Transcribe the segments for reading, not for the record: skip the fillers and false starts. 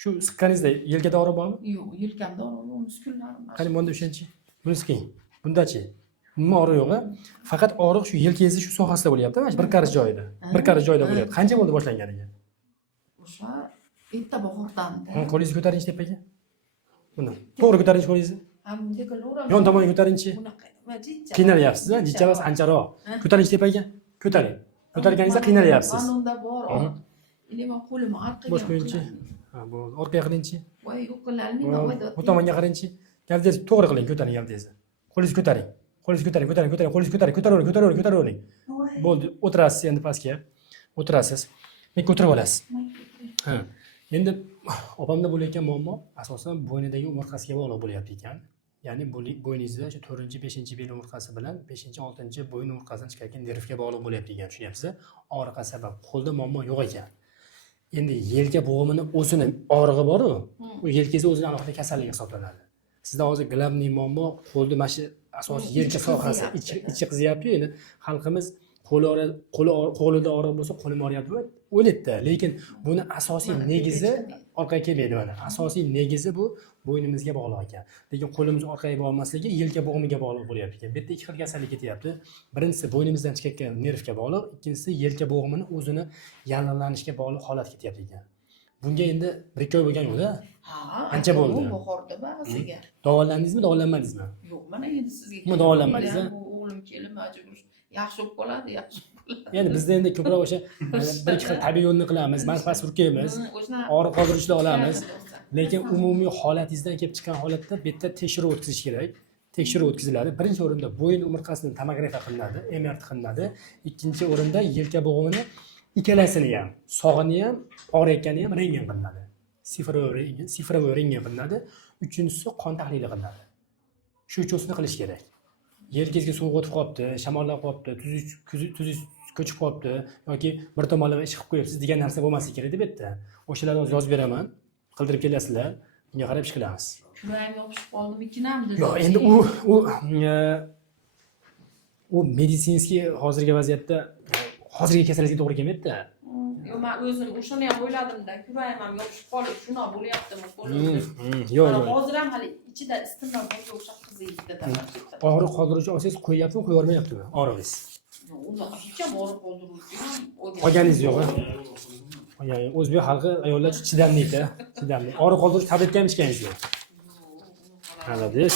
Shu siqqaningizda yelkada og'riq bormi? Yo'q, yelkamda og'riq, muskullarim. Qani bunda o'shanchi. Bunisi bundachi. Umuman og'riq yo'q-a? Faqat og'riq shu yelkangizni shu sohasida bo'lyapti, mana shu bir qarich joyida. Bir qarich joyida bo'lyapti. Qancha bo'ldi boshlanganiga? O'sha erta bahordanda. Qo'lingizni ko'taring tepaga. Buni. To'g'ri ko'taring qo'lingizni. Ha, bunday qilaveramiz. Yon tomonga ko'taringchi. Bunaqa va jijja. Qiynalyapsiz-a? Jijja emas, ancharoq. Ko'taring tepaga. Ko'taring. Ko'targaningizda qiynalyapsiz. Qonunda bor. Ilma qo'limni orqaga. Bosh qo'yingchi. Ha, bu orqaga qiling-chi. Voy, yo'q qilalmayman. Bu tomonga qarang-chi. Gavdangizni to'g'ri qiling, ko'taring gavdangizni. Qo'lingizni ko'taring. Qo'lingizni ko'taring, qo'lingizni ko'taring, ko'taravering. Bo'ldi, o'tirasiz endi pastga. O'tirasiz. Men ko'tarib olasiz. Ha. Endi opamda bo'layotgan muammo asosan bo'ynidagi umurtqasiga bog'liq bo'lyapti ekan. Ya'ni bo'yningizda o'sha 4-5 bel umurtqasi bilan 5-6 bo'yin umurtqasidan chiqayotgan nervga bog'liq bo'lyapti ekan, tushunyapsiz? Og'riqqa sabab. Qo'lda muammo yo'q ekan. Endi yelka bo'g'imini o'zini og'rig'i bor-ku, u yelkangiz o'zini alohida kasalligi hisoblanadi. Sizda hozir glavniy muammo qo'lda mana shu asosiy yelka sohasi ichi qizyapti. Endi xalqimiz qo'lida og'riq bo'lsa qo'lim og'riyapti deb o'ylaydi-da, lekin buni asosiy negizi orqaga kelmaydi mana. Asosiy negizi bu bo'ynimizga bog'liq ekan. Lekin qo'limiz orqaga bormasligi yelka bo'g'imiga bog'liq bo'lyapti ekan. Bu yerda ikki xil kasallik ketyapti. Birinchisi bo'ynimizdan chiqayotgan nervga bog'liq, ikkinchisi yelka bo'g'imini o'zini yallig'lanishga bog'liq holat ketyapti ekan. Bunga endi 1-2 oy bo'lgan yo'q-da. Ha, ancha bo'ldi. Bahorda ba'ziga. Davolandingizmi, davolanmadingizmi? Yo'q, mana endi sizga. Nima davolanmadingiz? O'g'lim kelib majbur yaxshi bo'lib qoladi, yaxshi bo'ladi. Endi bizda endi ko'proq o'sha bir ikki xil tabiiy yo'lni qilamiz, marpas urkaymiz, og'riq qoldirishni olamiz. Lekin umumiy holatingizdan kelib chiqqan holatda bu yerda tekshiruv o'tkazish kerak. Tekshiruv o'tkaziladi. Birinchi o'rinda bo'yin umurtqasini tomografiya qilinadi, MRT qilinadi. Ikkinchi o'rinda yelka bo'g'imini ikkalasini ham, sog'ini ham, og'riyotganini ham rentgen qilinadi. Sifrovoy rentgen qilinadi. Uchinchisi qon tahlili qilinadi. Shu uchosini qilish kerak. Yelkangizga suv o'tib qolibdi, shamollab qolibdi, tuzish ko'chib qolibdi yoki bir tomonlama ish qilib qo'yibsiz degan narsa bo'lmasligi kerak deb aytdi. O'shalarni hozir yozib beraman. Qildirib kelasizlar. Bunga qarab ish qilamiz. Kuragim yopishib qoldimikin-am dedi. Yo'q, endi u meditsinskiy hozirgi vaziyatda hozirgi kasallikka to'g'ri kelmaydi-da. Yo'q, men o'zim o'shani ham o'yladim-da. Kuragim ham yopishib qolib, shuna bo'lyaptimi qo'limda. Yo'q. Hozir ham hali ichida istinma bo'lsa o'sha qiziydi-da. Og'riq qoldiruvchi olsangiz qo'yyaptimi, qo'yib yubormayaptimi? Og'rig'ingiz. Yo'q, unaqa hech ham og'riq qoldiruvchi ham. Olganingiz yo'q-a? Ya'ni o'zbek xalqi ayollar chidamli-da, chidamli. Og'riq qoldiruvchi tabletka ham ichganingiz-mi? Haladiz.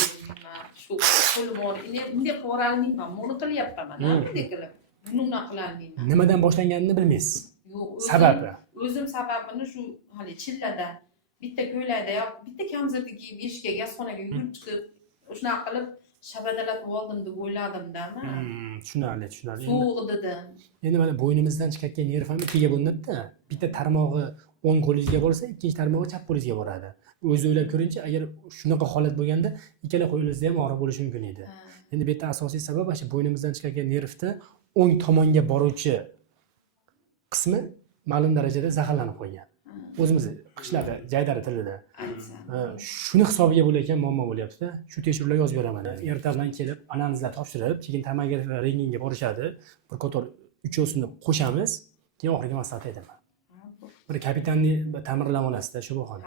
Shu qo'lim og'riydi. Bunday qilolmayman. Buni qilyapman mana. Bunday qilib. Buni unaqa qilolmayman. Nimadan boshlanganini bilmaysiz. Yo'q, sababi. O'zim sababini shu hali chillada bitta ko'ylakda yo'q, bitta kamzirni kiyib eshikka gazxonaga yugurib chiqib, shunaqa qilib shabadalatib oldim deb o'yladim-da. Tushunarli. So'g'd dedim. Endi mana bo'ynimizdan chiqayotgan nerv ham ikkiga bo'linadi-da. Bitta tarmog'i o'ng qo'lingizga borsa, ikkinchi tarmog'i chap qo'lingizga boradi. O'zi o'ylab ko'ringchi, agar shunaqa holat bo'lganda ikkala qo'lingizda ham og'riq bo'lishi mumkin edi. Endi bu yerda asosiy sabab o'sha bo'ynimizdan chiqayotgan nervda o'ng tomonga boruvchi qismi ma'lum darajada zaharlanib qolgan. O'zimiz qishloqda jaydari tilida. Shuni hisobiga bo'layotgan muammo bo'lyapti-da. Shu tekshiruvlarga yozib beraman. Ertadan kelib analizlar topshirib, keyin tomografiya rentgenga borishadi. Bir qator uchosini qo'shamiz, keyin oxirgi maslahat aytaman. Bir kapitanni ta'mirlab olasizda shu bo'lxona.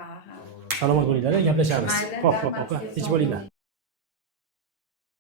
Salomat bo'linglar, gaplashamiz. Xo'p, tinch bo'linglar.